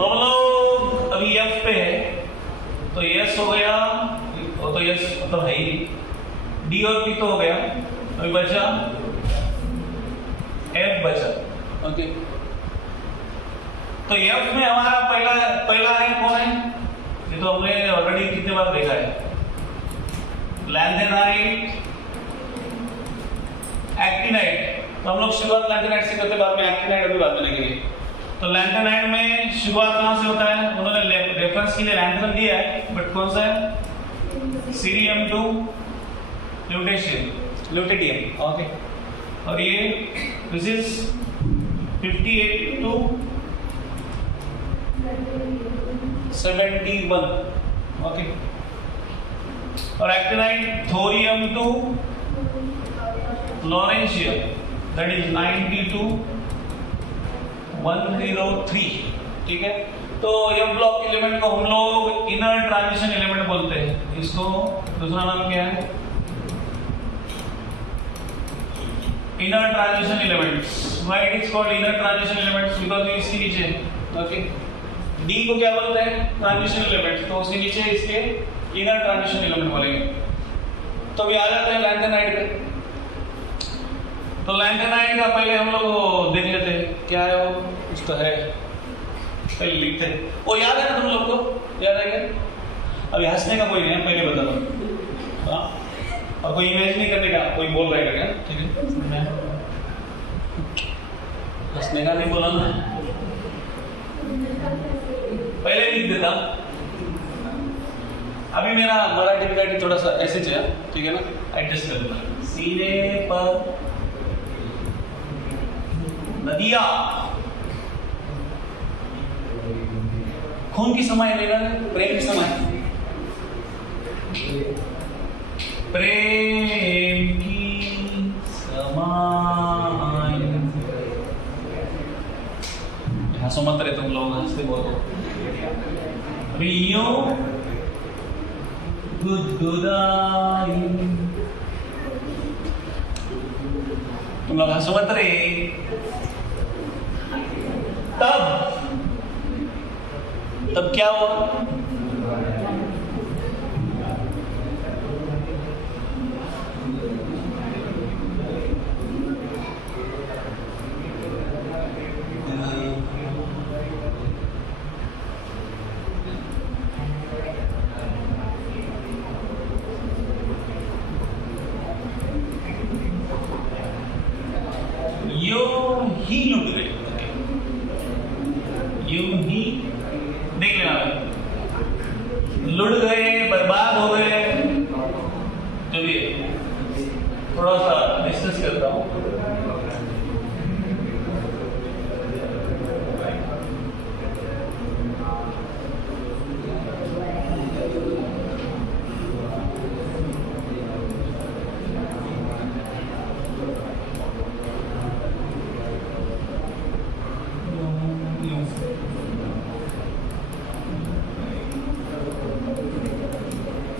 तो हम लोग अभी एफ पे है, तो एस हो गया, वो तो एस मतलब है ही, डी और पी तो हो गया, अभी बचा एफ बचा। ओके, तो एफ में हमारा पहला है कौन है, ये तो हमने ऑलरेडी कितने बार देखा है, लैंथेनाइट एक्टिनाइट। तो हम लोग शुरुआत लैंथेनाइट से करते, बाद में एक्टिनाइट अभी बाद में देखेंगे। तो लैंथेनाइट में शुरुआत कहां से होता है, उन्होंने रेफरेंस के लिए लैंथेनम दिया है, बट कौन सा है, सीरियम 2 ल्यूटेडियम। ओके, और ये दिस इज 58 to 71। ओके, और actinide thorium 2 lawrencium, that is 90 to 103। ठीक है, तो एफ ब्लॉक एलिमेंट को हम लोग इनर ट्रांजिशन एलिमेंट बोलते हैं, इसको दूसरा नाम क्या है, inner transition elements. Why it is called inner transition elements, because ये इसके नीचे। ओके, डी को क्या बोलते हैं, ट्रांजिशन एलिमेंट, तो उसके नीचे इसके इनर ट्रांजिशन एलिमेंट बोलेंगे। तो अभी आ जाते हैं लैंथेनाइट पे। तो लैंथेनाइट का पहले हम लोग देख लेते हैं क्या है वो, कुछ तो है, पहले लिखते हैं। वो याद है ना तुम लोग को, याद है क्या? अभी हंसने का कोई नहीं है, पहले बता दो। हाँ, और कोई इमेज नहीं करने का, कोई बोल रहेगा क्या? ठीक है, मैं हंसने का नहीं बोला ना, पहले लिख देता। अभी मेरा मराठी में थोड़ा सा ऐसे है, ठीक है ना, एडजस्ट कर देता। सीने पर नदियां खून की समाय लेना है, प्रेम की समाय, प्रेम की समाय। हंसो मत रहे तुम लोग, हंसते बहुत हो। रियो गुदगुदाई, तुम लोग हंसो मत रहे। तब क्या हुआ, यूं ही लुट गए, यूं ही देख लेना, लुट गए, बर्बाद हो गए। चलिए थोड़ा सा डिस्कस करता हूं।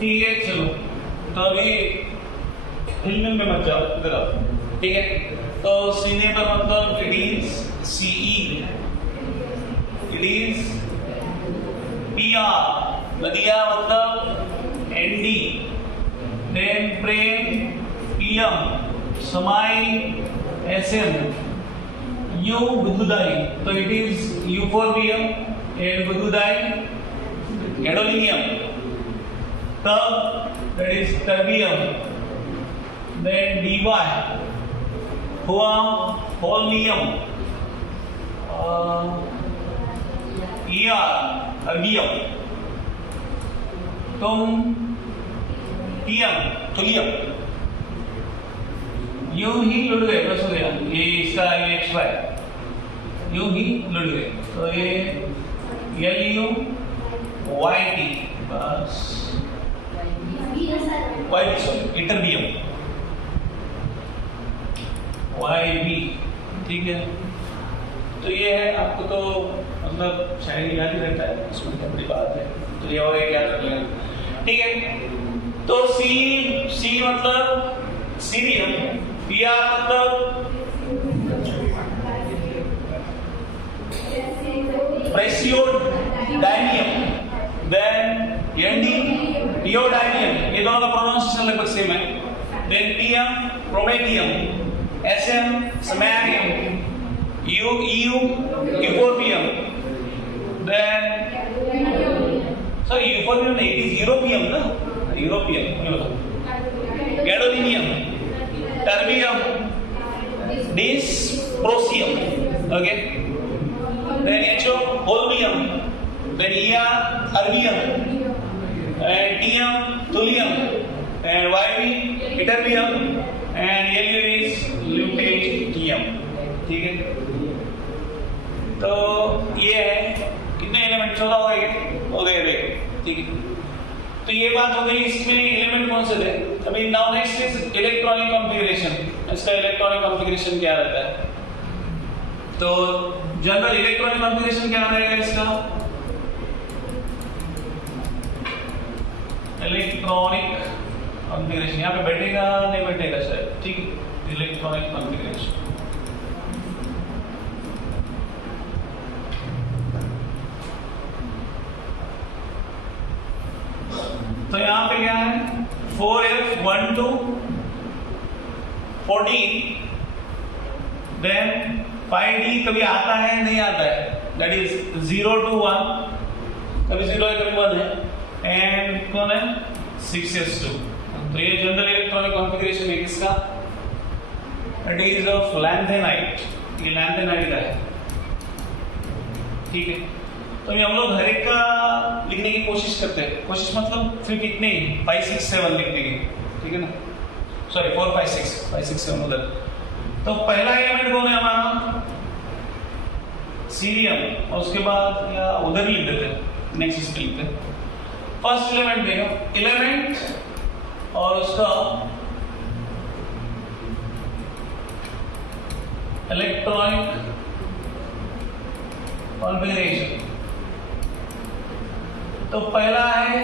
ठीक है, चलो तो अभी हिलमिल में मत जाओ, इधर आओ। ठीक है, तो सीने पर मतलब it is CE, it is PR, नदिया मतलब एनडी, देन प्रेम पीएम, समाई एसएम, यू गुदगुदाई, तो इट इज यूफोर्बियम एंड गुदगुदाई गैडोलिनियम। तब that is terbium, then dy हुआ holmium, erbium, तुम thulium, यूं ही लुट गए, बस हो गया, ये इसका ये एक्स्ट्रा है, यूं ही लुट गए। तो ये LUYT, बस इंटरबियम YB। ठीक है, तो ये है, आपको तो मतलब शायद याद ही रहता है, इसमें क्या बड़ी बात है, तो ये और एक याद रख लेना। ठीक है, तो सी मतलब सीरियम, PR मतलब प्रेसियोडाइनियम, देन Nd नियोडाइनियम, ये दोनों का प्रोनाउंसिएशन लगभग सेम है, then Pm promethium, Sm samarium, Eu euphorbium, then sorry euphorbium नहीं, इट इज यूरोपियम ना, europium, gadolinium, terbium, dysprosium, okay, then Ho holmium, then Ea erbium, and Tm thulium, and Yb ytterbium, and Lu is lutetium. ठीक है, तो ये है कितने element 14 हो गए, ठीक है। तो ये बात हो गई, इसमें एलिमेंट कौन से थे। अभी now next is electronic configuration. इसका इलेक्ट्रॉनिक कॉन्फ़िगरेशन क्या रहता है, तो जनरल इलेक्ट्रॉनिक कॉन्फ़िगरेशन क्या रहेगा इसका, इलेक्ट्रॉनिक कॉन्फ़िगरेशन यहाँ पे बैठेगा नहीं बैठेगा शायद, ठीक है, इलेक्ट्रॉनिक कॉन्फ़िगरेशन। तो यहाँ पे क्या है 4f1 to 14, देन 5d कभी आता है नहीं आता है, दैट इज 0 to 1, कभी 0 है कभी 1 है, एंड कौन है 6s2। तो ये जनरल इलेक्ट्रॉनिक कॉन्फ़िगरेशन है किसका, इट इज ऑफ लैंथेनाइट, ये लैंथेनाइट का है, ठीक है। तो हम लोग हर एक का लिखने की कोशिश करते हैं, कोशिश मतलब सिर्फ इतने ही 5 6 7 लिखने की, ठीक है ना, सॉरी 4 5 6 7 उधर। तो पहला एलिमेंट कौन है हमारा, सीरियम, और उसके बाद या उधर लिख देते हैं, नेक्स्ट इस पे लिखते हैं। फर्स्ट एलिमेंट देखो, एलिमेंट और उसका इलेक्ट्रॉनिक कॉन्फ़िगरेशन। तो पहला है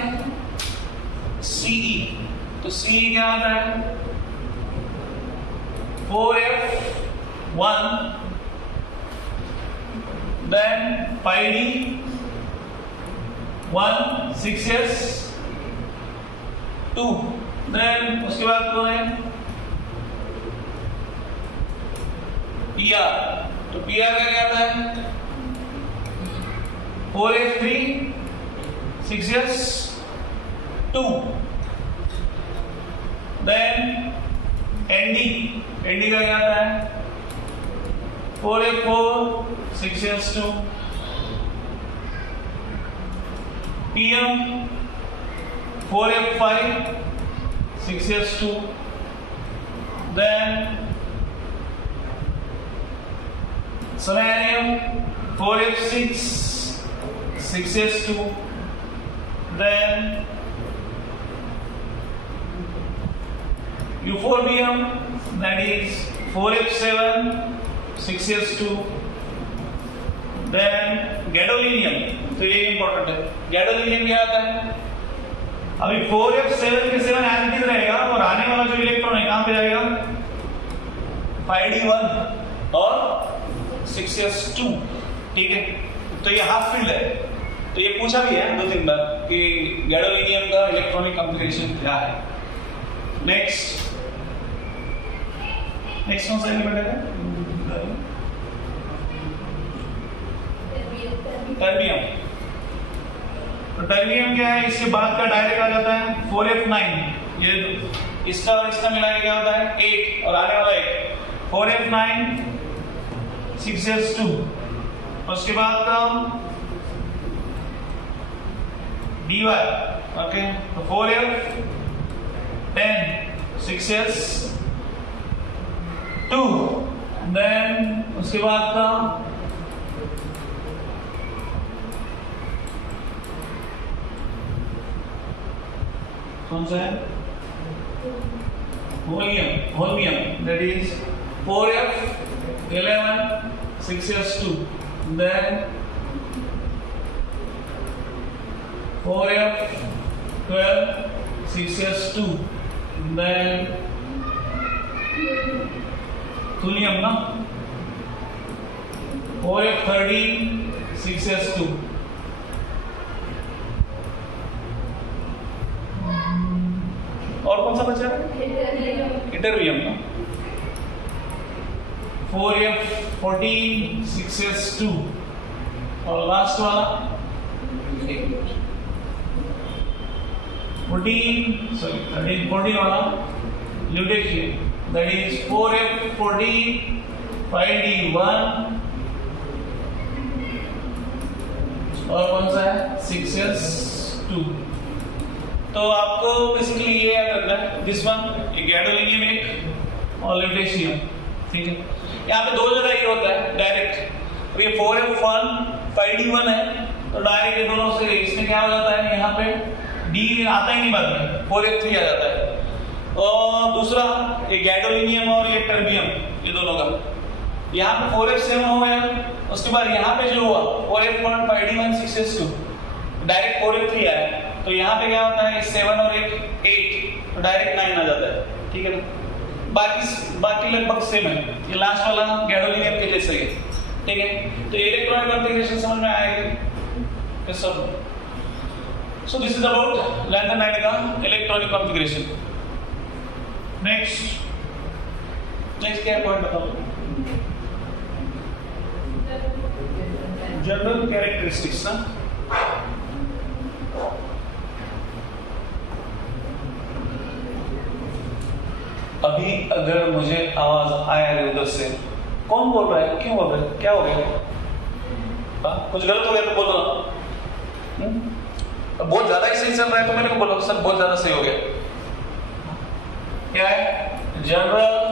Ce, तो Ce क्या आता है 4f1, then 5d1 6s2, then उसके बाद कौन है Pr, तो Pr का क्या आता है 4f3 6s2, then Nd का क्या आता है 4f4 6s2, Pm 4f5 6s2, then Samarium 4f6 6s2, then euphorbium, that is 4f7 6s2, then gadolinium, तो ये इंपॉर्टेंट है, gadolinium क्या आता है, अभी 4f7 के 7 एंटीज रहेगा और आने वाला जो इलेक्ट्रॉन है कहां पे जाएगा 5d1 और 6s2, ठीक है। तो ये हाफ फील्ड है, तो ये पूछा भी है 2-3 बार कि गैडोलिनियम का इलेक्ट्रॉनिक कॉन्फ़िगरेशन क्या है। नेक्स्ट कौन सा एलिमेंट है, टर्बियम। तो टर्बियम क्या है, इसके बाद का डायरेक्ट आ जाता है 4f9, ये इसका और इसका मिला के क्या होता है 8, और आने वाला 1 4f9 6s2, उसके बाद का dy, ओके, तो 4f10 6s2, देन उसके बाद का कौन सा है holmium, that is 4f11 6s2, then 4f12 6s2, then thulium ना 4f13 6s2, 6s2 और कौन सा बचा है? इंटरवियम ना 4f14 6s2 और लास्ट वाला 14 वाला lutetium that is 4f14 5d1 और कौन सा है 6s2। तो आपको बेसिकली ये याद रखना है दिस वन गैडोलिनियम एक और ल्यूटेशियम, ठीक है। यहाँ पे दो जगह ये होता है डायरेक्ट, ये 4f1 5d1 है तो डायरेक्ट ये दोनों से इसमें क्या हो जाता है, यहाँ पे d आता ही नहीं बाद में 4f3 आ जाता है। और दूसरा ये गैडोलिनियम और ये टर्बियम ये दोनों का यहाँ पे 4f7 हो गया, उसके बाद यहाँ पे जो हुआ 4f1 5d1 6s2 direct 4f3 आया, तो यहाँ पे क्या होता है 7 और 8 तो डायरेक्ट 9 आ जाता है, ठीक है ना। बाकी लगभग सेम है, ये लास्ट वाला गैडोलिनियम के जैसे ही है, ठीक है। तो इलेक्ट्रॉनिक कॉन्फ़िगरेशन समझ में आएगी yes sir. So this is about lanthanide का इलेक्ट्रॉनिक कॉन्फ़िगरेशन। नेक्स्ट क्या पॉइंट बताओ? जनरल कैरेक्टरिस्टिक्स ना, अभी अगर मुझे आवाज आया उधर से, कौन बोल रहा है, क्यों बोल रहा है, क्या हो गया? कुछ गलत हो गया तो बोल दो। बहुत ज्यादा ही सही चल रहा है तो मेरे को बोलो सर बहुत ज्यादा सही हो गया। क्या है? जनरल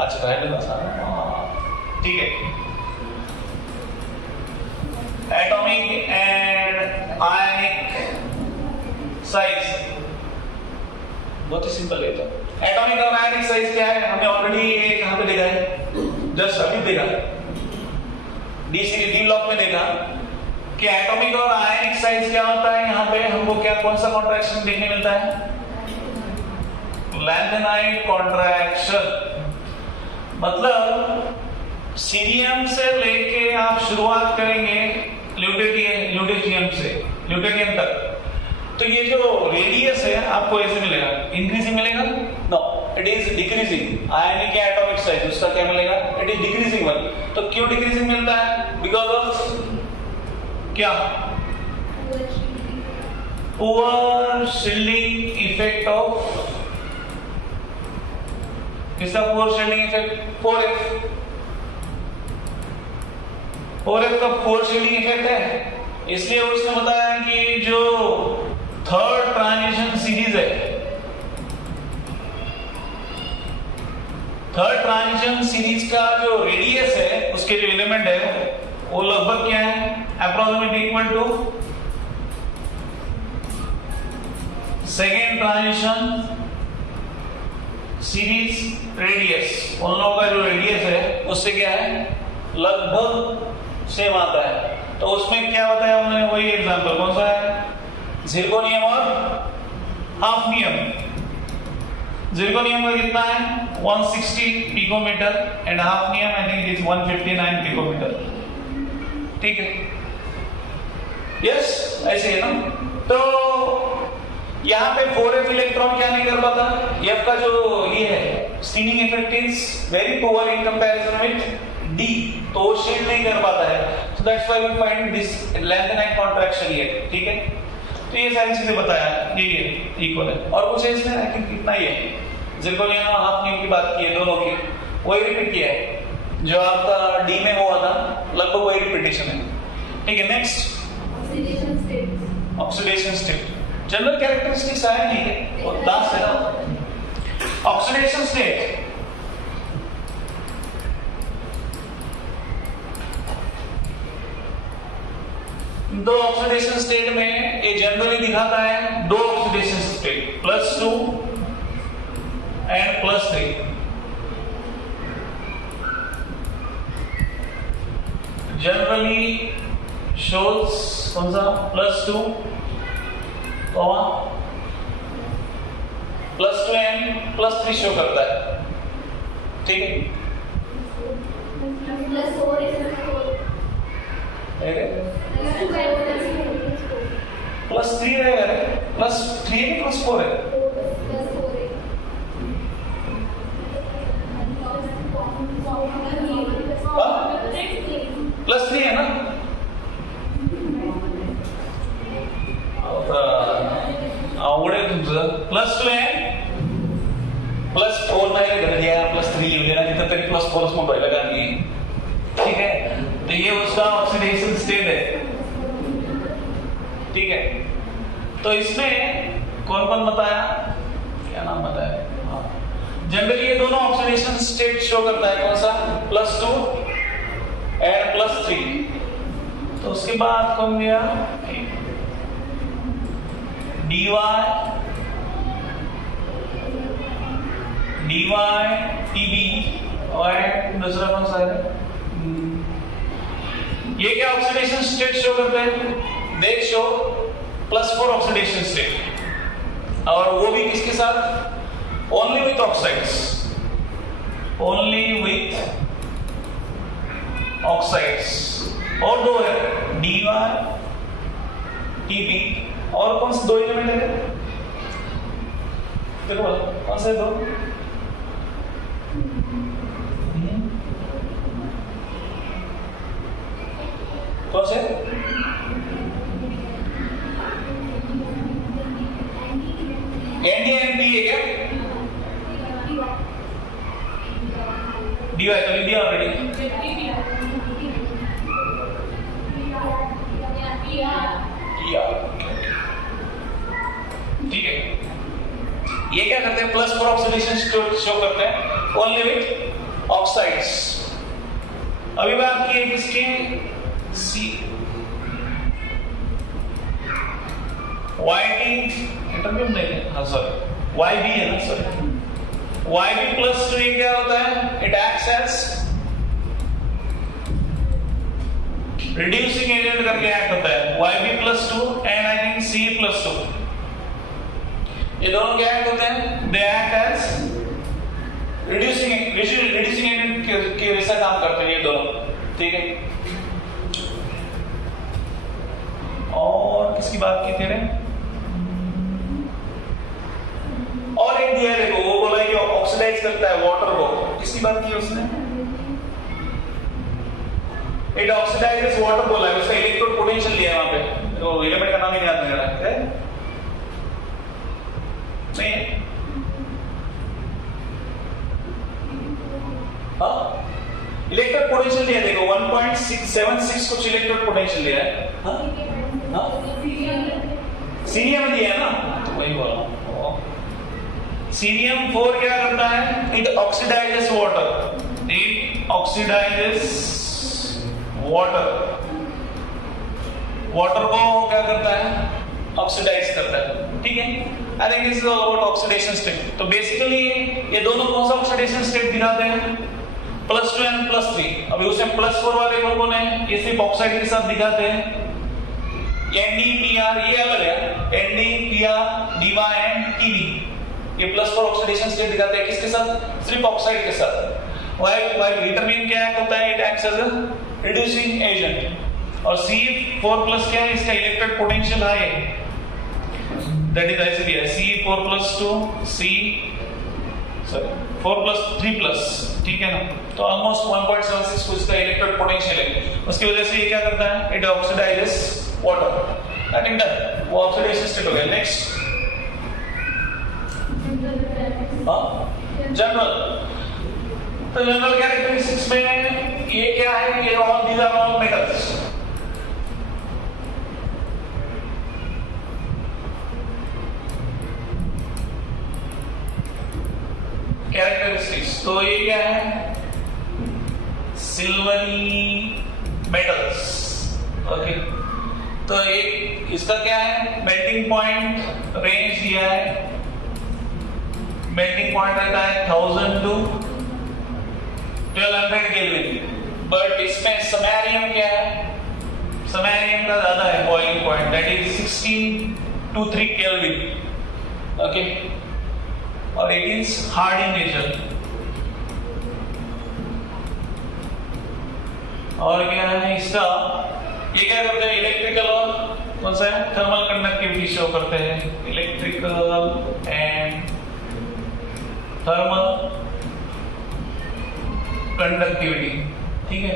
अच्छा ठीक है। एटॉमिक एंड आयनिक साइज बहुत ही सिंपल है। तो एटॉमिक और आयनिक साइज क्या है, हमने ऑलरेडी कहां पे देखा है, जस्ट अभी देखा डी ब्लॉक में देखा कि एटॉमिक और आयनिक साइज क्या होता है। यहाँ पे हमको क्या कौन सा कॉन्ट्रैक्शन देखने मिलता है, लैंथेनाइड कॉन्ट्रैक्शन। मतलब सीरियम से लेके आप शुरुआत करेंगे ल्यूटेशियम तक, तो ये जो रेडियस है आपको ऐसे मिलेगा, इंक्रीजिंग मिलेगा, नो इट इज डिक्रीजिंग। आयनिक या एटॉमिक साइज उसका क्या मिलेगा, इट इज डिक्रीजिंग वन। तो क्यों डिक्रीजिंग मिलता है, बिकॉज ऑफ क्या, पुअर शील्डिंग इफेक्ट ऑफ, किसका पुअर शील्डिंग इफेक्ट, 4f का पुअर शील्डिंग इफेक्ट है। इसलिए उसने बताया कि जो थर्ड ट्रांजिशन सीरीज है, थर्ड ट्रांजिशन सीरीज का जो रेडियस है उसके जो एलिमेंट है वो लगभग क्या है, approximately equal to second transition series radius. उन लोगों का जो रेडियस है उससे क्या है, लगभग सेम आता है। तो उसमें क्या बताया उन्होंने, वही एग्जांपल कौन सा है, जिरकोनियम और हाफनियम। जिरकोनियम का कितना है 160 picometre and hafnium I think is 159 picometre, ठीक है। यस ऐसे है ना। तो यहाँ पे 4f इलेक्ट्रॉन क्या नहीं कर पाता, f का जो ये है screening effect is very poor in comparison with d, तो वो शील्ड नहीं कर पाता है। So that's why we find this lanthanide contraction here, ठीक है। तो ये सारी चीजें बताया, ये इक्वल है। और कुछ है इसमें, आई थिंक इतना ही है। जिरकोनियम और हाफनियम की बात की है, दोनों की वही रिपीट किया है जो आपका डी में हुआ था, लगभग वही रिपीटेशन है, ठीक है। Next oxidation state, general characteristics आया नहीं है, और लास्ट है ना ऑक्सीडेशन स्टेट। दो ऑक्सीडेशन स्टेट में ये जनरली दिखाता है दो oxidation state, +2 and +3। Generally shows कौन सा, +2 +2 एंड +3 शो करता है। ठीक है, +3 रहेगा, +3 है कि +4 है? +3 है ना? आवड आहे तुमचं. +2 आहे, +4 नाही कर दिया, +3 लिख देना, जितना तक +4 में बढ़ लगा नहीं. ठीक है, तो ये उसका ऑक्सीडेशन स्टेट है. ठीक है, तो इसमें कौन कौन बताया, क्या नाम बताया? हाँ, जनरली ये दोनों ऑक्सीडेशन स्टेट शो करता है. कौन सा? +2 एंड +3. तो उसके बाद कौन गया? dy tb और दूसरा कौन सा है? ये क्या ऑक्सीडेशन स्टेट शो करता है? देख शो +4 ऑक्सीडेशन स्टेट, और वो भी किसके साथ? Only with oxides, only with oxides. और दो है, dy tb. और कौन से 2 एलिमेंट है? देखो कौन से 2? कौन से? ND है क्या? dy तो लिख दिया ऑलरेडी. ठीक है, ये क्या करते हैं? +4 ऑक्सीडेशन शो करते हैं ओनली विथ ऑक्साइड्स. अभी बात की है किसकी? सी YB इंटरव्यू में देखें. हाँ सर, YB है ना सर. YB +2 ये क्या होता है? It acts as reducing agent करके एक्ट होता है. YB +2 and I think C+2, ये दोनों क्या एक्ट होते हैं? They act as reducing agent के वैसा काम करते हैं ये दोनों. ठीक है, और किसकी बात की थे? और एक दिया है, देखो वो बोला कि ऑक्सीडाइज करता है वाटर को. किसकी बात की उसने? इट ऑक्सीडाइजेस वाटर बोला है, उसका इलेक्ट्रोड पोटेंशियल लिया है वहां पे. तो एलिमेंट का नाम ही नहीं याद नहीं रहा है. इलेक्ट्रोड पोटेंशियल दिया, देखो 1.676 कुछ इलेक्ट्रोड पोटेंशियल दिया है. सीरियम में दिया है ना, तो वही बोला. सीरियम 4 क्या करता है? It oxidises water. It oxidises water. Water को क्या करता है? ऑक्सीडाइज करता है. ठीक है, I think this is all about oxidation state. तो बेसिकली ये दोनों कौन सा ऑक्सीडेशन स्टेट दिखाते हैं? +2 एंड +3. अभी उसमें +4 वाले कौन है? ये सिर्फ ऑक्साइड के साथ दिखाते हैं. NdPr ये अलग है. NdPr dy एंड Tb ये +4 ऑक्सीडेशन स्टेट दिखाते हैं. किसके साथ? सिर्फ ऑक्साइड के साथ. while विटामिन क्या होता है? It acts as a reducing agent. और C4+ क्या है? इसका इलेक्ट्रोड पोटेंशियल हाई है. दैट इज ऐसे दिया C4+2 4+3+. ठीक है ना, तो ऑलमोस्ट 1.76 कुछ इसका इलेक्ट्रोड पोटेंशियल है. उसकी वजह से ये क्या करता है? It oxidises water. I think that वो ऑक्सीडेशन स्टेट हो गया. Next general. तो जनरल कैरेक्टरिस्टिक्स में ये क्या है? ये all these are all metals. Characteristics तो ये क्या है? Silvery metals. ओके, तो एक इसका क्या है? मेल्टिंग पॉइंट रेंज दिया है. मेल्टिंग पॉइंट रहता है 1000 to 1200 केल्विन. बट इसमें समैरियम क्या है? समैरियम का ज्यादा है boiling point, that is 16 to 3 kelvin. Okay, और it is hard in nature. और क्या है इसका, ये क्या करते हैं, इलेक्ट्रिकल और कौन सा है, थर्मल कंडक्टिविटी शो करते हैं, इलेक्ट्रिकल एंड थर्मल कंडक्टिविटी। ठीक है,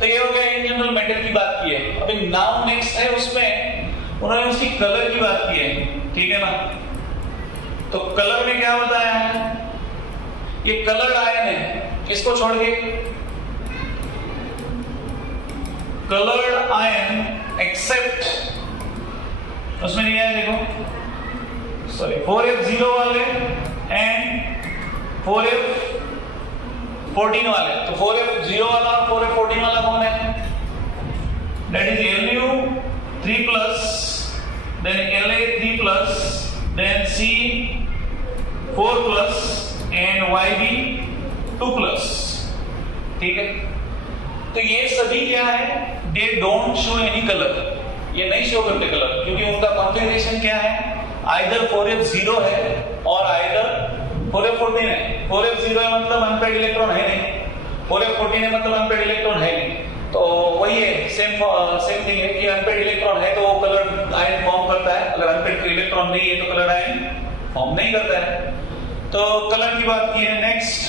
तो ये हो गया इन जनरल मेटल की बात की है। अभी नाउ नेक्स्ट है, उसमें उन्होंने उसकी कलर की बात की है। ठीक है ना, तो कलर में क्या बताया है, ये कलर्ड आयन है, किसको छोड़ के, कलर्ड आयन एक्सेप्ट, उसमें नहीं है देखो, सॉरी 4f0 वाले एंड 4f14 वाले। तो 4f0 वाला और 4f14 वाला कौन है, that is Lu3+, then La3+, then C4+ and Yb2+। ठीक है, तो ये सभी क्या है, they don't show any colour, ये नहीं शो करते कलर, क्योंकि उनका कॉन्फ़िगरेशन क्या है, आइदर 4f0 है और आइदर 4f14 है। 4f0 है मतलब अनपेड इलेक्ट्रॉन है नहीं, 4f14 है मतलब अनपेड इलेक्ट्रॉन है नहीं। तो वही है, सेम थिंग है कि अनपेड इलेक्ट्रॉन है तो वो कलर आयन फॉर्म करता है, अगर अनपेड इलेक्ट्रॉन नहीं है तो कलर आयन फॉर्म नहीं करता है। तो कलर की बात की है। नेक्स्ट,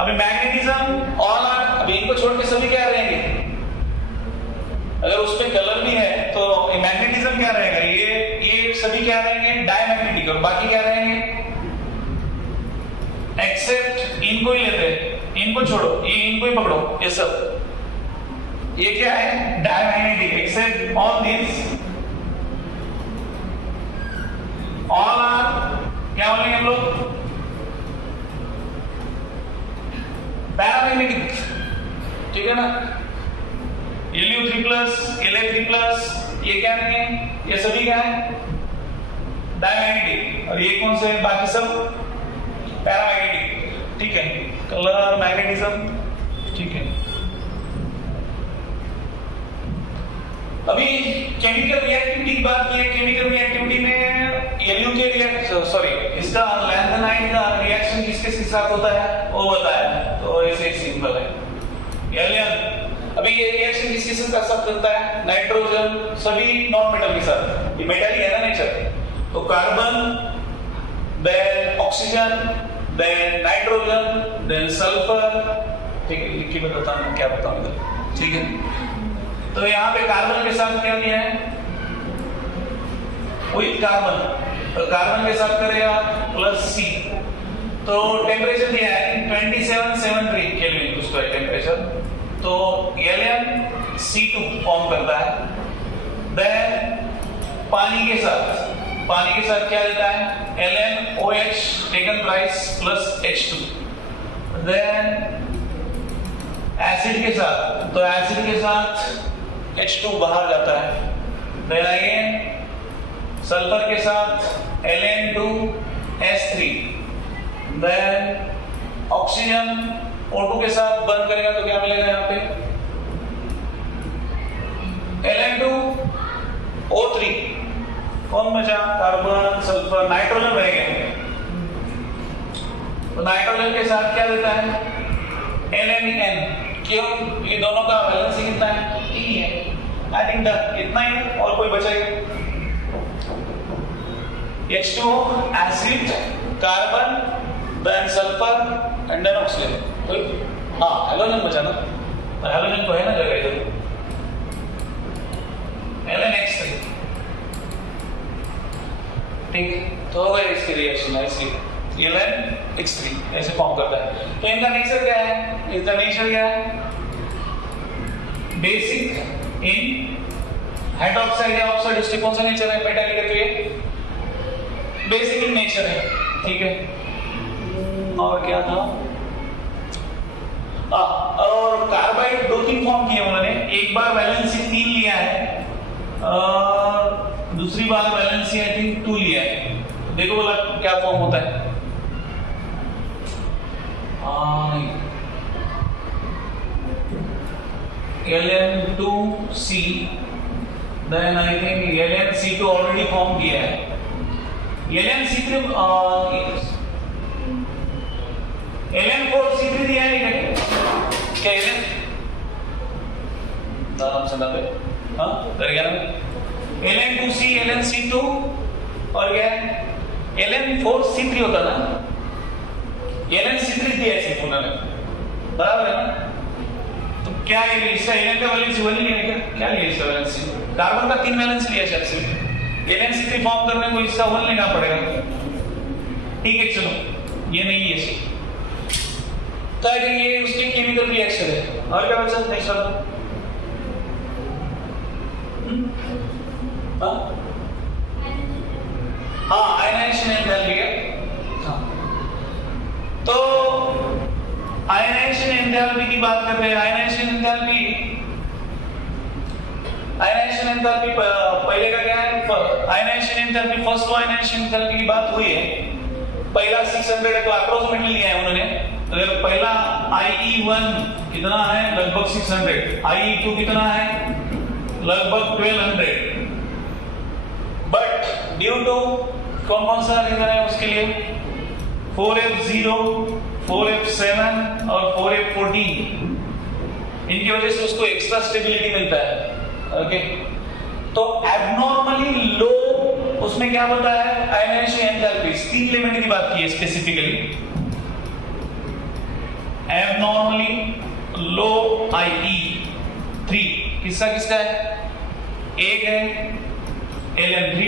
अभी मैग्नेटिज्म ऑल आर, अभी इनको छोड़ के सभी क्या रहेंगे, अगर उसमें कलर भी है तो मैग्नेटिज्म क्या रहेगा, ये सभी क्या रहेंगे, डायमैग्नेटिक, और बाकी क्या रहेंगे, एक्सेप्ट इनको ही लेते हैं, इनको छोड़ो, ये इनको ही पकड़ो, ये सब ये क्या है, diamagnetic, except all this all are क्या बोलेंगे हम लोग, पैरामैग्नेटिक। ठीक है ना, Lu3+, La3+, ये क्या नहीं है, ये सभी क्या है, डायमैग्नेटिक, और ये कौन से, बाकी सब पैरामैग्नेटिक। ठीक है, कलर मैग्नेटिज्म। ठीक है, अभी केमिकल रिएक्टिविटी की बात की है। केमिकल रिएक्टिविटी में Lu के इसका लैंथेनाइड का रिएक्शन किसके साथ होता है वो बताया, तो ऐसे सिंपल है। Li, अभी ये रिएक्शन किसके साथ करता है, नाइट्रोजन, सभी नॉन मेटल के साथ, ये मेटल है ना नेचर, तो carbon, then oxygen, then nitrogen, then sulphur. ठीक है, लिख के बताता हूं क्या बताऊं इधर। ठीक है, तो यहाँ पे कार्बन के साथ क्या दिया है, वही कार्बन, तो कार्बन के साथ करेगा +C, तो टेम्परेचर दिया है 2773 केल्विन उसका टेम्परेचर, तो LnC2 फॉर्म करता है। देन पानी के साथ क्या देता है, LnOH taken thrice +H2। Then acid के साथ, तो एसिड के साथ H2 बाहर जाता है। देन अगेन सल्फर के साथ Ln2S3। देन ऑक्सीजन O2 के साथ बर्न करेगा तो क्या मिलेगा यहाँ पे, Ln2O3। कौन बचा, कार्बन, सल्फर, नाइट्रोजन रह गए, तो नाइट्रोजन के साथ क्या देता है, LnN। क्यों, ये दोनों का वैलेंसी कितना है, 3 है। आई थिंक इतना ही, और कोई बचेगा, H2O, acid, carbon, then sulphur and then oxygen. हाँ, हेलोजन बचा ना, हेलोजन तो है ना जगह इधर, LnX3। ठीक है, तो हो गया इसकी रिएक्शन ऐसी, LnX3 ऐसे फॉर्म करता है। तो इनका नेचर क्या है, इनका नेचर क्या है, बेसिक इन हाइड्रोक्साइड या ऑक्साइड, इसके कौन सा नेचर है, मेटालिक है, तो ये बेसिक इन नेचर है। ठीक है, और क्या था, और कार्बाइड 2-3 फॉर्म किए उन्होंने, एक बार वैलेंसी 3 लिया है, दूसरी बार वैलेंसी आई थिंक 2 लिया है। देखो बोला क्या फॉर्म होता है, Ln2C, then I think LnC2 already form किया है। LnC3 Ln4C3 दिया है क्या? Ln नाम सुना पे हाँ कर गया ना Ln2C Ln2C और क्या Ln4C3 होता ना Ln3 दिया है सिर्फ उन्होंने बराबर है ना। तो क्या ये इसका Ln का वैलेंसी 1 लिया क्या? क्या लिया इसका वैलेंसी? कार्बन का 3 वैलेंसी लिया शायद से। Ln3 फॉर्म करने को इसका 1 लेना पड़ेगा। ठीक है चलो ये नहीं है सही। तो ये उसकी केमिकल रिएक्शन है। और क्या बचा नेक्स्ट वाला? हाँ आयनाइजेशन एंथैल्पी है। हाँ तो आयनाइजेशन एंथैल्पी की बात करते हैं। आयनाइजेशन एंथैल्पी पहले का क्या है? Ionisation enthalpy first ionisation enthalpy की बात हुई है। पहला 600 है तो अप्रोक्सीमेटली लिया है उन्होंने। तो पहला IE1 कितना है? लगभग 600। IE2 कितना है? लगभग 1200। बट ड्यू टू कौन सा रीजन है उसके लिए? 4F0, 4F7 और 4F14 इनकी वजह से उसको एक्स्ट्रा स्टेबिलिटी मिलता है। ओके तो एबनॉर्मली लो उसमें क्या होता है? आयनाइजेशन एंथैल्पी 3 एलिमेंट की बात की है स्पेसिफिकली। एबनॉर्मली लो IE3 किसका है? एक है Ln3+,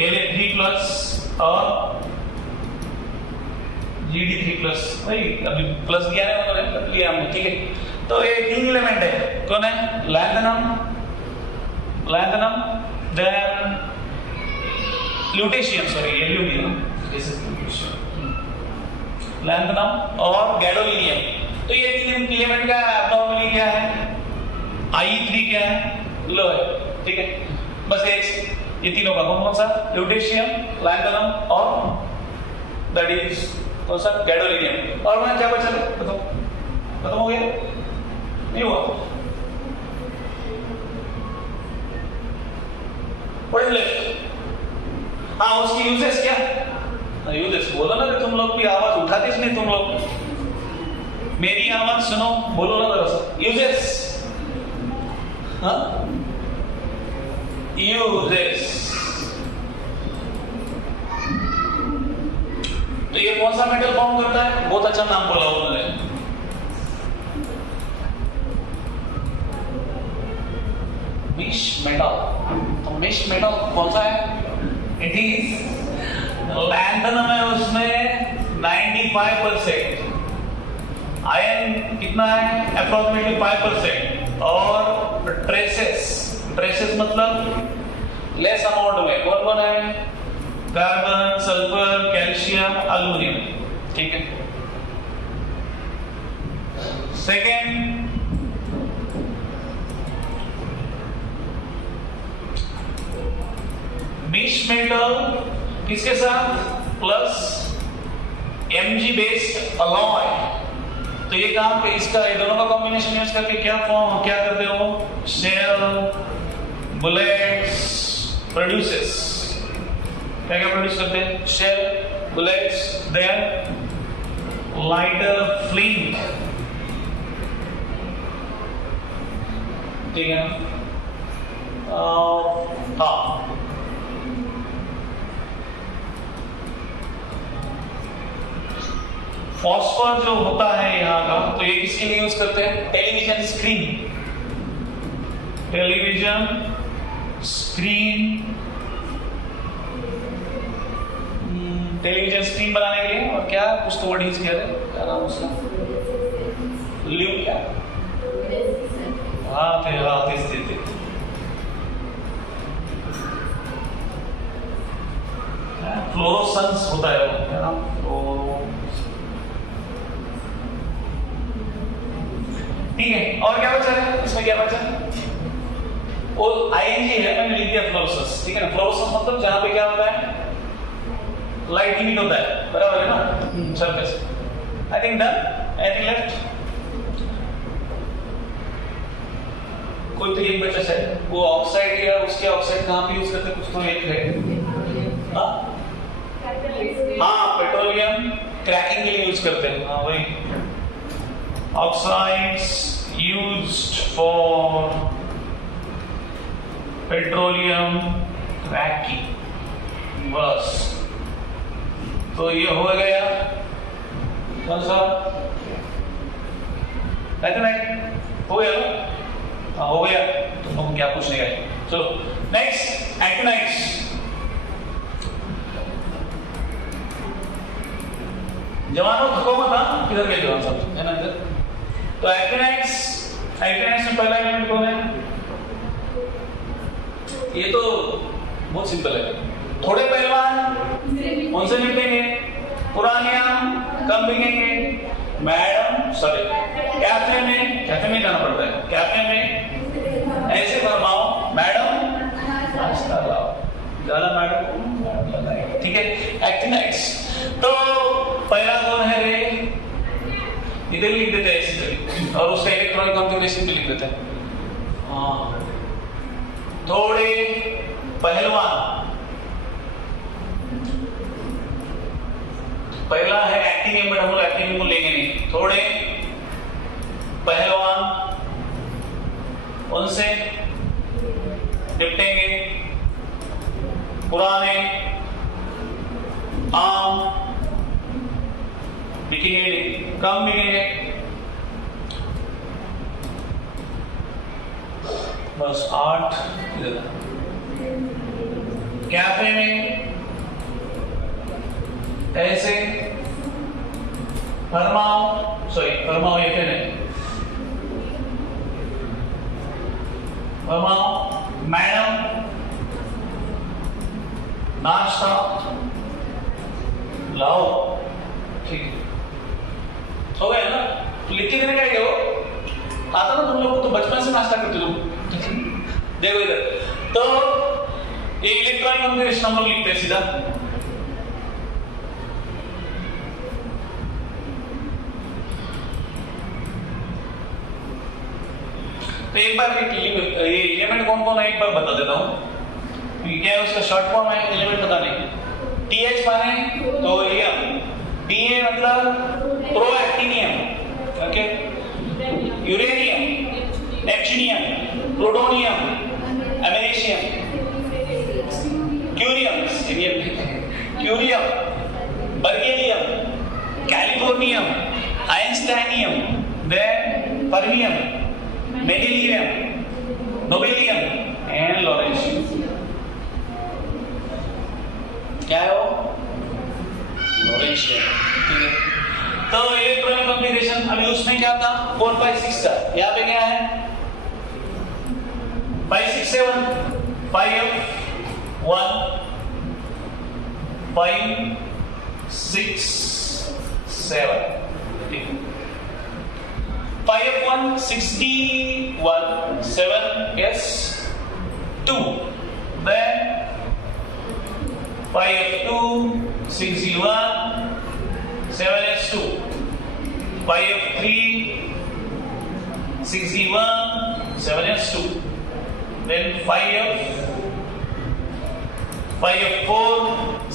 Ln3+ और GD3+। भाई अभी प्लस दिया है उन्होंने लिया हमने। ठीक है तो ये 3 एलिमेंट है। कौन है? Lanthanum, then lutetium, sorry aluminium, this is lutetium, lanthanum और गैडोलिनियम। तो ये 3 एलिमेंट का एब्नॉर्मली क्या है? IE3 क्या है? लो है। ठीक है बस एक ये तीनों का कौन सा? ल्यूटेशियम, लैंथनम और दैट इज कौन सा? गैडोलिनियम। और वहां क्या बचा? बताओ खत्म हो गया? नहीं हुआ? What is left? हाँ उसकी यूजेस क्या? यूजेस बोलो ना कि तुम लोग भी आवाज उठाते नहीं तुम लोग। मेरी आवाज सुनो, बोलो ना जरा सा। यूजेस हाँ यूजेस। तो ये कौन सा मेटल फॉर्म करता है? बहुत अच्छा नाम बोला उन्होंने। मिश मेटल। तो मिश मेटल कौन सा है? इट इज लैंथनम है उसमें 95%। आयरन कितना है? अप्रोक्सीमेटली 5% और ट्रेसेस मतलब लेस अमाउंट में। कौन है? Carbon, sulphur, calcium, aluminium. ठीक है सेकेंड मिश मेटल किसके साथ? Plus Mg based alloy. तो ये काम पे इसका ये दोनों का कॉम्बिनेशन यूज करके क्या करते हो? Shell bullets produces. क्या प्रोड्यूस करते हैं? Shell bullets, then lighter flint. ठीक है ना? हाँ फॉस्फर जो होता है यहाँ का, तो ये किसके लिए यूज करते हैं? Television screen. टेलीविजन स्क्रीन बनाने के लिए। और क्या कुछ तो वर्ड यूज किया था, क्या नाम उसका? ल्यू क्या? हाँ थे फ्लोरोसेंस होता है वो, क्या नाम? ठीक है और क्या बचा है इसमें? क्या बचा? वो ING है, मैंने लिख दिया फ्लोरोसेंस। ठीक है ना? फ्लोरोसेंस मतलब जहां पे क्या होता है? लाइट इमिट होता है, बराबर है ना? Surface. I think done. Anything left? कोई तो एक बचा है वो ऑक्साइड या उसके ऑक्साइड कहां पे यूज करते हैं? कुछ तो एक है हाँ पेट्रोलियम क्रैकिंग के लिए यूज करते हैं। हाँ वही oxides used for petroleum cracking. बस तो ये हो गया कौन सा एक्टिनाइट हो गया ना? हाँ हो गया। तो हम क्या पूछने गए? चलो नेक्स्ट एक्टिनाइट्स। जवानों थको मत, हाँ किधर गए जवान सब है ना इधर। तो एक्टिनाइट्स में पहला एलिमेंट कौन है? ये तो बहुत सिंपल है। थोड़े पहलवान उनसे निपटेंगे, पुरानिया कम बिकेंगे, मैडम सॉरी कैफे में जाना पड़ता है, कैफे में ऐसे फरमाओ मैडम नाश्ता लाओ, ज्यादा मैडम, ठीक है। एक्टिनाइट्स तो पहला कौन है रे? इधर लिख देते हैं ऐसे और उसका इलेक्ट्रॉनिक कॉन्फ़िगरेशन भी लिख देते हैं। हाँ थोड़े पहलवान, पहला है एक्टिनियम, बट हम लोग एक्टिनियम को लेंगे नहीं। थोड़े पहलवान उनसे निपटेंगे, पुराने आम बिकेंगे, कम बिकेंगे, बस 8। कैफे में ऐसे फरमाओ ये फिर फरमाओ मैडम नाश्ता लाओ, ठीक है हो गया ना? लिख के देने का क्या हो आता ना तुम लोग को, तो बचपन से नाश्ता करते तुम। देखो इधर तो ये इलेक्ट्रॉनिक कॉन्फ़िगरेशन हम लोग लिखते हैं सीधा। तो एक बार ये एलिमेंट कौन कौन है एक बार बता देता हूँ। क्या है उसका शॉर्ट फॉर्म है, एलिमेंट पता नहीं। TH माने तो एलियम, PA मतलब protactinium, okay, uranium, neptunium, plutonium, americium, curium, berkelium, californium, einsteinium, then fermium, mendelevium, nobelium and lawrencium. क्या है वो? लॉरेंशियम, ठीक है। तो इलेक्ट्रॉनिक कॉन्फ़िगरेशन अभी उसमें क्या था? 4 5 6 था। यहाँ पे क्या है? 5 6 7 5 1 5 6 7, ठीक है। 5F1 6D1 7S2, then 5F2 6D1 7S2, 5F3 6D1 7S2, then 5F4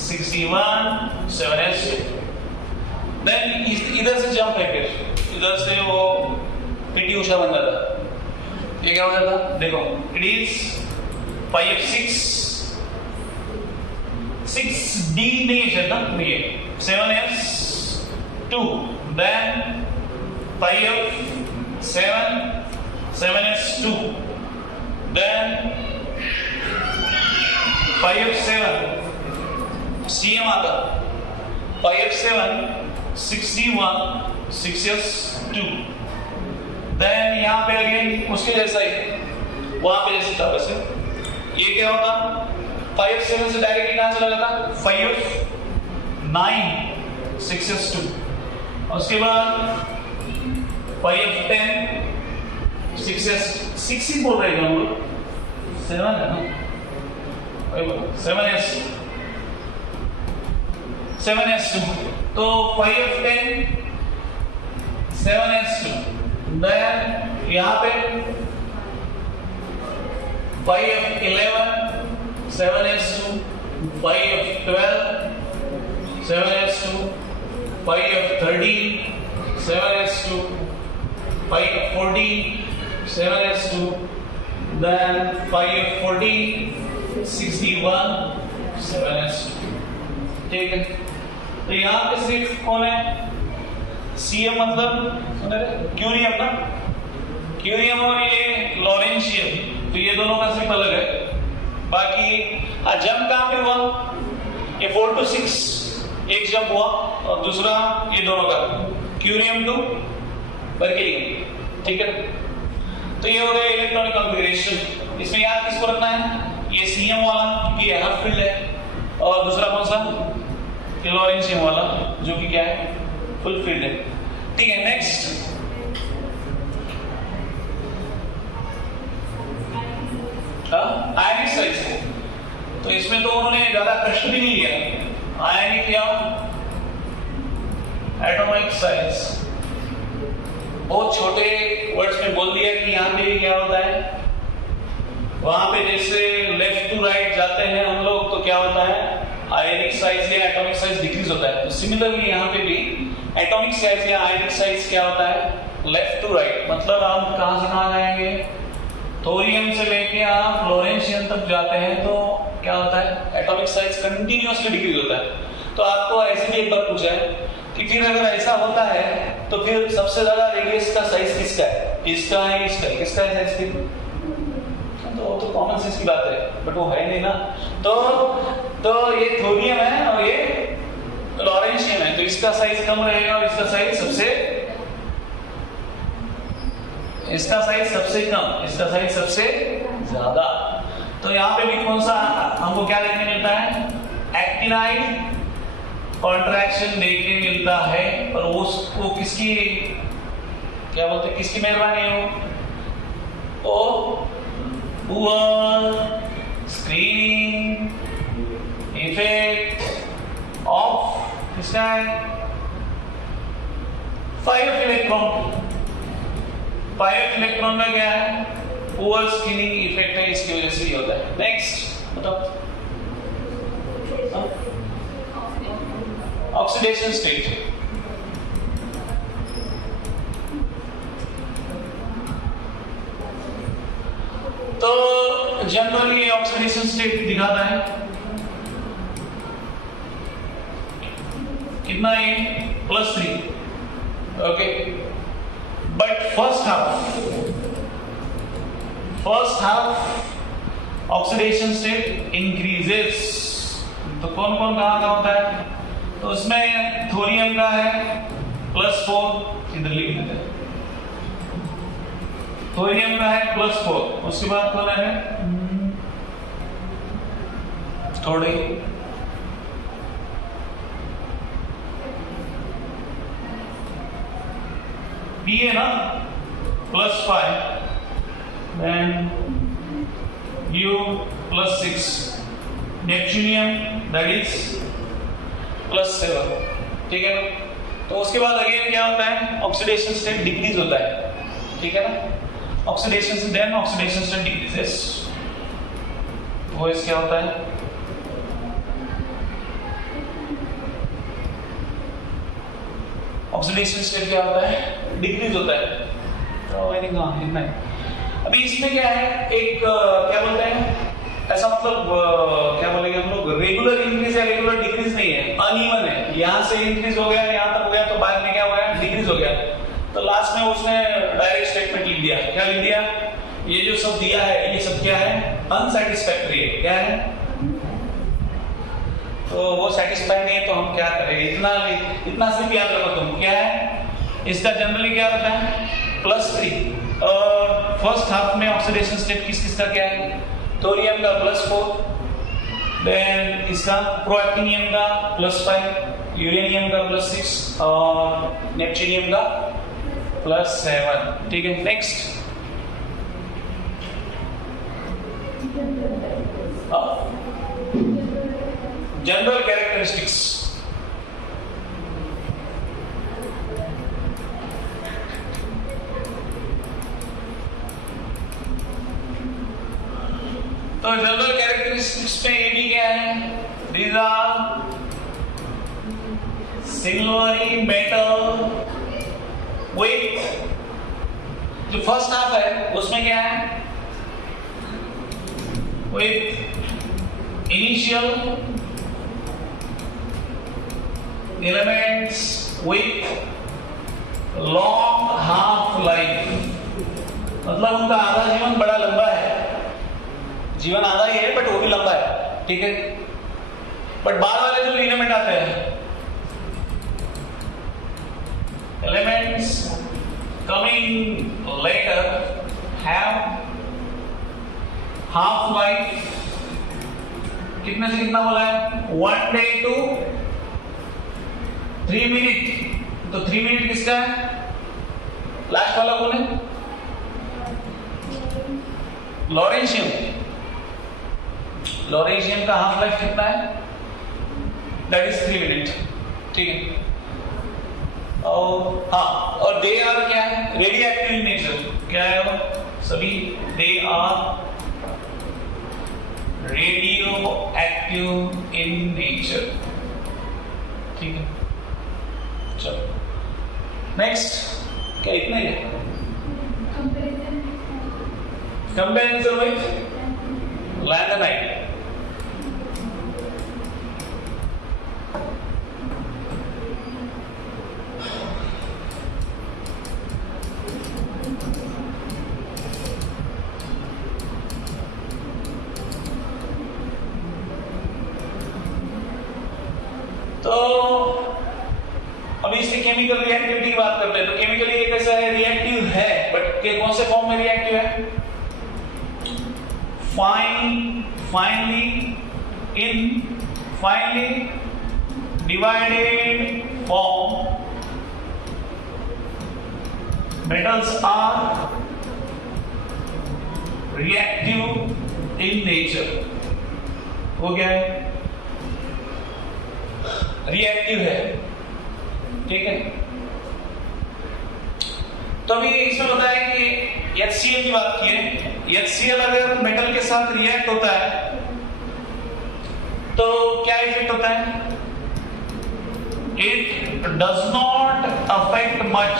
6D1 7S2, then इधर से जंप है, फिर इधर से वो पीटी उषा बन जाता। ये क्या हो जाता? देखो इट इज 5F6 6D नहीं है ना, ये 7S2, then 5F7 7S2, then 5F7 CM आता, 5F7 6D1 6S2, then यहाँ पे अगेन उसके जैसा ही वहां पे जैसे था वैसे। ये क्या होता? 5F7 से डायरेक्टली कहां चला जाता? 5F9 6S2, उसके बाद 5F10 6 ही बोल रहे हैं हम लोग, 7 है ना, 7S2, तो 5F10 7S2, then यहाँ पे 5F11 7S2, 5F12 7S2, 5f13 7s2, 5f14 7s2, then 5f14 61 7s2. ठीक है, तो यहाँ पे सिर्फ कौन है? Cm मतलब क्यूरियम ना, क्यूरियम और ये लॉरेंशियम, तो ये दोनों का सिर्फ अलग है। बाकी जंप कहाँ पे हुआ? ये 4 to 6 एक जंप हुआ और दूसरा ये दोनों का क्यूरियम टू बर्केलियम। ठीक है, तो ये हो गया इलेक्ट्रॉनिक कॉन्फ़िगरेशन। इसमें याद किसको रखना है? ये Cm वाला क्योंकि ये हाफ फील्ड है, और दूसरा कौन सा? लॉरेंशियम वाला जो कि क्या है? फुल फील्ड है। ठीक है, नेक्स्ट आयनिक साइज। तो इसमें तो उन्होंने ज्यादा कष्ट भी नहीं लिया। आयनिक या एटॉमिक साइज बहुत छोटे वर्ड्स में बोल दिया कि यहाँ पे क्या होता है। वहां पे जैसे लेफ्ट टू राइट जाते हैं हम लोग तो क्या होता है? आयनिक साइज या एटॉमिक साइज डिक्रीज होता है। तो सिमिलरली यहाँ पे भी एटॉमिक साइज या आयनिक साइज क्या होता है? Left to right. मतलब हम कहां से कहां जाएंगे? थोरियम से लेके आप फ्लोरेंशियम तक जाते हैं तो क्या होता है? एटॉमिक साइज कंटिन्यूअसली डिक्रीज होता है। तो आपको ऐसे भी एक बार पूछा है कि फिर अगर ऐसा होता है तो फिर सबसे ज्यादा रेडियस का साइज किसका है? इसका है, इसका है, किसका है साइज? फिर तो कॉमन सेंस की बात है, बट वो है नहीं ना। तो ये थोरियम है और ये लॉरेंशियम है, तो इसका साइज कम रहेगा और इसका साइज सबसे कम, इसका साइज सबसे ज्यादा। तो यहाँ पे भी कौन सा हमको क्या देखने मिलता है? एक्टिनाइड कॉन्ट्रैक्शन देखने मिलता है। और वो किसकी क्या बोलते हैं, किसकी मेहरबानी है? वो पुअर स्क्रीनिंग इफेक्ट ऑफ किसका है? 5 इलेक्ट्रॉन। 5 इलेक्ट्रॉन का क्या है? पुअर स्क्रीनिंग इफेक्ट है, इसकी वजह से ये होता है। नेक्स्ट बताओ, ऑक्सीडेशन स्टेट। तो जनरली ऑक्सीडेशन स्टेट दिखाता है कितना? ये +3। Okay, but first half oxidation state increases. तो कौन कौन कहां का होता है? तो उसमें थोरियम का है +4, इधर लिख देते हैं। थोरियम का है +4, उसके बाद कौन है? थोड़े बी है ना, +5, then U +6, neptunium that is +7। ठीक है ना। तो उसके बाद अगेन क्या होता है? ऑक्सीडेशन स्टेट डिक्रीज होता है। ठीक है ना, ऑक्सीडेशन स्टेट डिक्रीजेस। वो इस क्या होता है? ऑक्सीडेशन स्टेट क्या होता है? डिक्रीज होता है। तो आई थिंक हाँ इतना है। अभी इसमें क्या है? एक क्या बोलते हैं, ऐसा मतलब क्या बोलेंगे हम लोग, रेगुलर इंक्रीज या रेगुलर डिक्रीज नहीं है, अनइवन है। यहाँ से इंक्रीज हो गया, यहाँ तक हो गया, तो बाद में क्या हो गया? डिक्रीज हो गया। तो लास्ट में उसने डायरेक्ट स्टेटमेंट लिख दिया। क्या लिख दिया? ये जो सब दिया है ये सब क्या है? अनसैटिस्फैक्टरी है। क्या है? तो वो सेटिस्फाई नहीं है तो हम क्या करेंगे? इतना सिर्फ याद रखो तुम। क्या है इसका? जनरली क्या होता है? +3। और फर्स्ट हाफ में ऑक्सीडेशन स्टेट किसका क्या है? थोरियम का +4, देन इसका प्रोएक्टिनियम का +5, यूरेनियम का +6 और नेपच्यूनियम का +7। ठीक है, नेक्स्ट जनरल कैरेक्टरिस्टिक्स। तो जनरल कैरेक्टरिस्टिक्स में ये भी क्या है? These are silvery metal with, जो फर्स्ट हाफ है उसमें क्या है, with initial elements with long half life, मतलब उनका आधा जीवन बड़ा लंबा है, जीवन आधा ही है बट वो भी लंबा है, ठीक है। बट बाद वाले जो एलिमेंट आते हैं, elements coming later have half life, कितने से कितना बोला है, 1 day to 3 minute, तो 3 मिनट किसका है, लास्ट वाला कौन है, लॉरेंशियम। लॉरेंशियम का हाफ लाइफ कितना है, दैट इज 3 मिनट, ठीक है। और हाँ, और दे आर क्या है, रेडियो एक्टिव इन नेचर, क्या है वो सभी, they are radio active in nature, ठीक है। चलो नेक्स्ट, क्या इतना ही है, कंपैरिजन विथ लैंथेनाइट। तो अभी इसकी केमिकल रिएक्टिविटी की बात करते हैं। तो केमिकली ये कैसा है, रिएक्टिव है, बट के कौन से फॉर्म में रिएक्टिव है, finely divided form. Metals are reactive in nature, वो क्या है, रिएक्टिव है, ठीक है। तो अभी इसमें बताया कि HCl की बात की है, HCl अगर मेटल के साथ रिएक्ट होता है तो क्या इफेक्ट होता है, it does not affect much,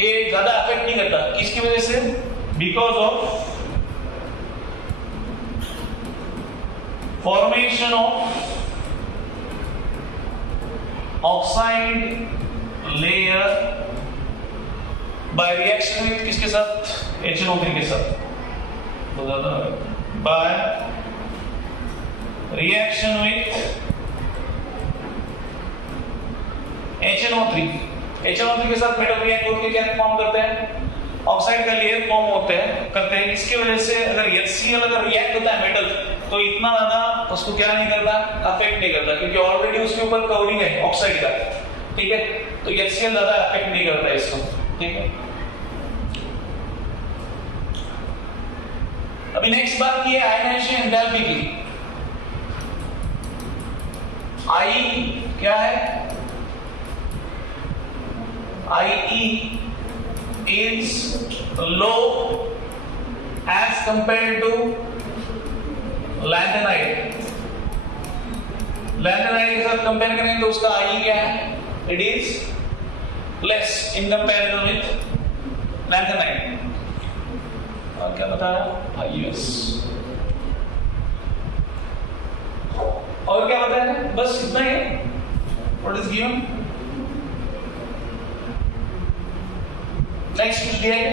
ये ज्यादा अफेक्ट नहीं करता, किसकी वजह से, because of formation of oxide layer by reaction with किसके साथ, HNO3 के साथ, तो ज्यादा by reaction with HNO3 के साथ मेटल रिएक्ट होकर क्या फॉर्म करते हैं, ऑक्साइड का लेयर फॉर्म करते हैं। इसकी वजह से अगर HCl अगर रिएक्ट होता है मेटल, तो इतना ज्यादा उसको क्या नहीं करता, अफेक्ट नहीं करता, क्योंकि ऑलरेडी उसके ऊपर कवरिंग है ऑक्साइड का, ठीक है। तो HCl ज्यादा अफेक्ट नहीं करता है इसको, ठीक है। अभी नेक्स्ट बात की है आयनाइजेशन एंथैल्पी की। आई क्या है, IE is low as compared to lanthanide. Lanthanide के साथ कंपेयर करेंगे तो उसका आई क्या है, it is less in comparison with lanthanide. और क्या बताया, IUS, और क्या बताया, बस इतना ही है, व्हाट इज गिवन। नेक्स्ट कुछ दिया है,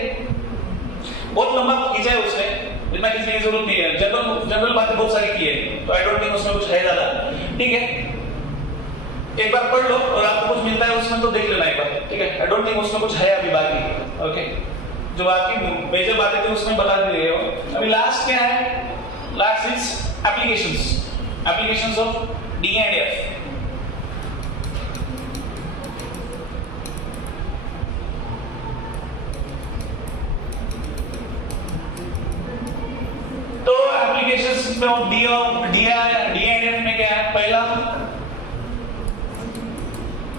बहुत लंबा खींचा है उसने, इतना खींचने की जरूरत नहीं है, जनरल बातें बहुत सारी की है, तो आई डोंट थिंक उसमें कुछ है ज्यादा, ठीक है। एक बार पढ़ लो और आपको कुछ मिलता है उसमें तो देख लेना एक बार, ठीक है। आई डोंट थिंक उसमें कुछ है अभी बाकी, ओके। जो बाकी मेजर बातें थी उसमें बता दे रहे हो। अभी लास्ट क्या है, last is applications of DNF। तो एप्लीकेशंस में DNF में क्या है, पहला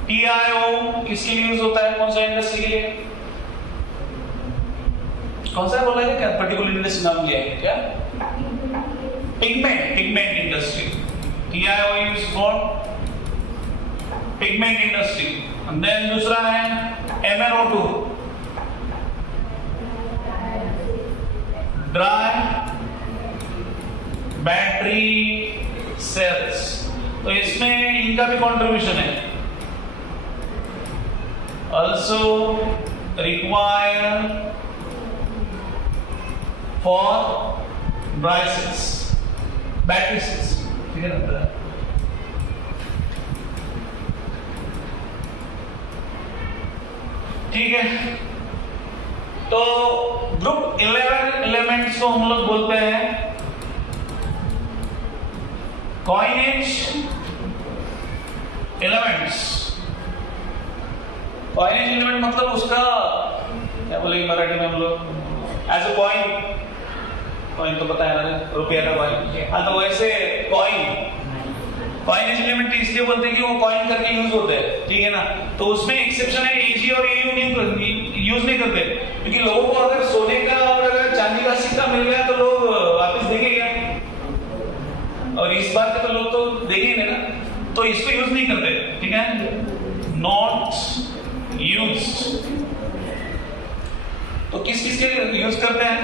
TiO किसके लिए यूज होता है, कौन सा इंडस्ट्री के लिए, कौन सा बोला है, क्या पर्टिकुलर इंडस्ट्री नाम लिया है क्या, pigment industry, TiO is for pigment industry. And then दूसरा है MnO2, dry battery cells. तो इसमें इनका भी कंट्रीब्यूशन है. Also required for dry cells, battery cells. ठीक है ना? ठीक है. तो ग्रुप 11 एलिमेंट्स को हम लोग बोलते हैं कॉइनेज एलिमेंट्स. कॉइनेज एलिमेंट मतलब उसका क्या बोलेंगे मराठी में हम लोग, एज अ कॉइन. कॉइन तो पता है ना, रुपया का कॉइन. हाँ, तो वैसे कॉइनेज एलिमेंट इसलिए बोलते हैं कि वो कॉइन करके यूज होते हैं. ठीक है ना? तो उसमें एक्सेप्शन है, एजी और एयू यूज नहीं करते, क्योंकि लोगों को अगर सोने का और अगर चांदी का सिक्का मिल गया तो लोग वापस देंगे क्या, और इस बार के तो लोग तो देंगे ना, तो इसको यूज नहीं करते. ठीक है? Not used. तो किस किस के लिए यूज करते हैं?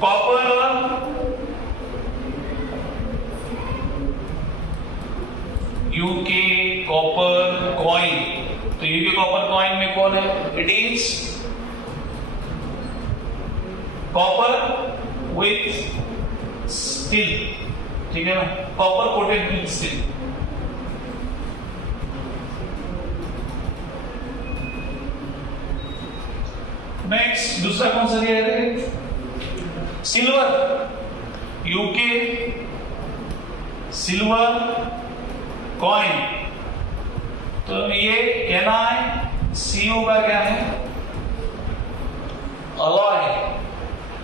कॉपर और यूके कॉपर कॉइन. तो यूके कॉपर कॉइन में कौन है? It is copper with steel. ठीक है ना? Copper coated with steel. Next दूसरा कौन सा दिया है? सिल्वर. UK silver coin. तो ये NiCu का क्या है? अलॉय.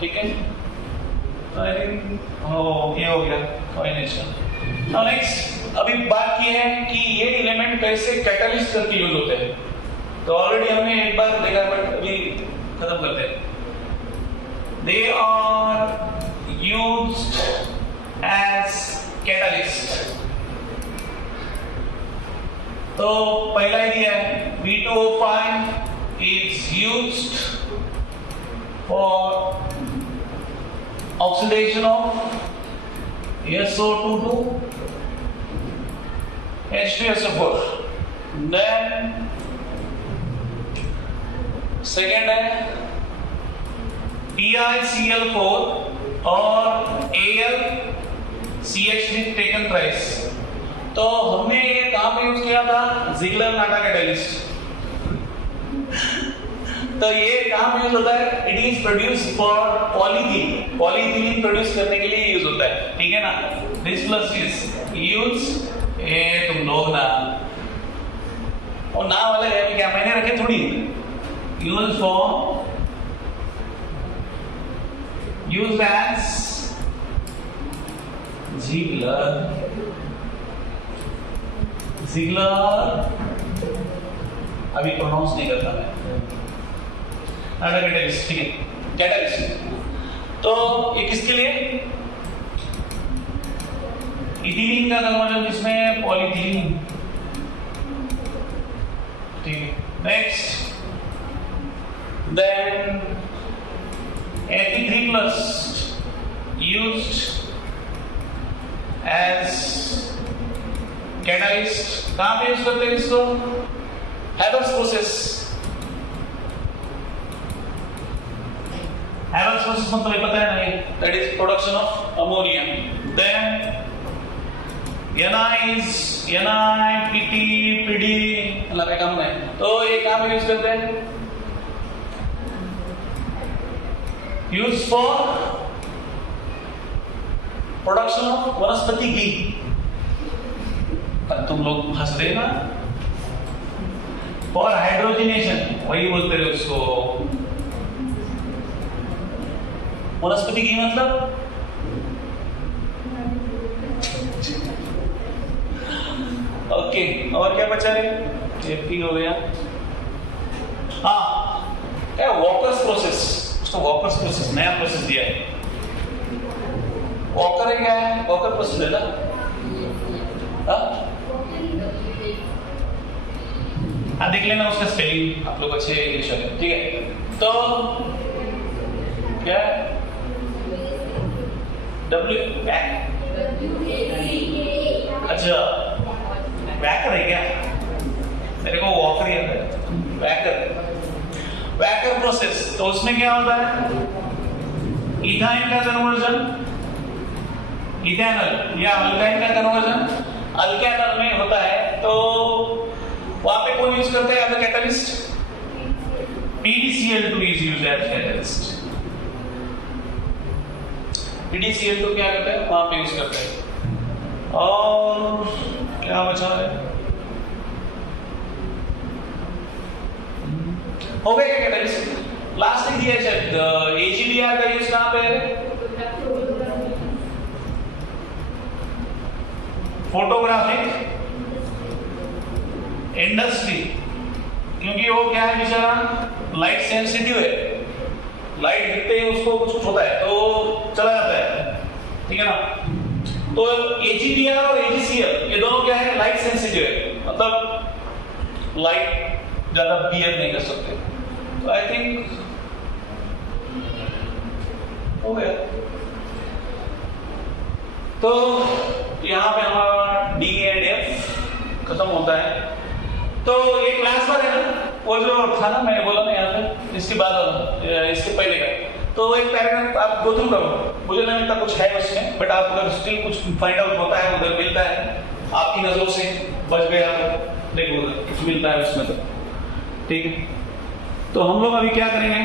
ठीक है? तो आई थिंक ये हो गया कॉइनेज का. नाउ नेक्स्ट अभी बात की है कि ये एलिमेंट कैसे कैटलिस्ट करके यूज होते हैं. तो ऑलरेडी हमने एक बार देखा, बट अभी खत्म करते हैं. They are used as catalyst. तो पहला ही दिया है V2O5 is used for oxidation of SO2 to H2SO4. Then second है PiCl4 और AlCH3 taken thrice. तो हमने ये कहां पे यूज किया था? Ziegler-Natta catalyst. तो ये कहां पे यूज होता है? It is produce for polythene. Polythene produce करने के लिए यूज होता है. ठीक है ना? This plus is use. ये तुम लोग ना और नाम अलग है, क्या मैंने रखे थोड़ी. Use for use as Ziegler अभी प्रोनाउंस नहीं करता मैं. कैटलिस्ट. ठीक है? कैटलिस्ट. तो ये किसके लिए? इथीलीन का कन्वर्जन जिसमें पॉलीथीन. ठीक है? Next then Fe3+ used as catalyst. कहां पे यूज करते हैं इसको? Haber's process. हैबर्स प्रोसेस मतलब ये पता है ना, that is production of ammonia. Then NiPT PD अलग काम है. तो ये कहां पे यूज करते हैं? यूज फॉर प्रोडक्शन ऑफ वनस्पति घी. तुम लोग हंस रहे ना. फॉर हाइड्रोजनेशन, वही बोलते रहे उसको. वनस्पति घी मतलब ओके. और क्या बचा रे? एफपी हो गया. हाँ, क्या वॉकर्स प्रोसेस. उसको वॉकर्स प्रोसेस नया प्रोसेस दिया है. वॉकर है क्या है? वॉकर प्रोसेस है ना. देख लेना उसका स्पेलिंग, आप लोग अच्छे इंग्लिश वाले, ठीक है। तो क्या डब्ल्यू अच्छा वैकर है क्या? मेरे को वॉकर याद है, वैकर प्रोसेस। तो उसमें क्या होता है, इथाइन का कन्वर्जन इथेनॉल या अल्काइन का कन्वर्जन अल्केनॉल में होता है। तो वहां पे कौन यूज करते हैं as a catalyst? PDCl2 is used as catalyst. PDCl2 क्या करते हैं वहां पे यूज करते हैं। और क्या बचा है, हो गया क्या कैटलिस्ट? लास्ट लिख दिया है AgDr का यूज कहां पे है? फोटोग्राफिक इंडस्ट्री, क्योंकि वो क्या है बेचारा लाइट सेंसिटिव है, लाइट दिखते ही उसको कुछ होता है तो चला जाता है, ठीक है ना। तो AgDr और AgCl ये दोनों क्या है, लाइट सेंसिटिव है, मतलब लाइट ज्यादा बियर नहीं कर सकते। तो आई थिंक हो गया। तो यहाँ पे हमारा D एंड F खत्म होता है। तो ये क्लास बार है ना, वो जो था ना मैंने बोला ना यहाँ पे, इसके बाद इसके पहले का, तो एक पैराग्राफ आप गो थ्रू करो। मुझे नहीं लगता कुछ है उसमें, बट आप अगर स्टिल कुछ फाइंड आउट होता है, उधर मिलता है आपकी नजरों से बच गया तो देखो कुछ मिलता है उसमें, तो ठीक है। तो हम लोग अभी क्या करेंगे,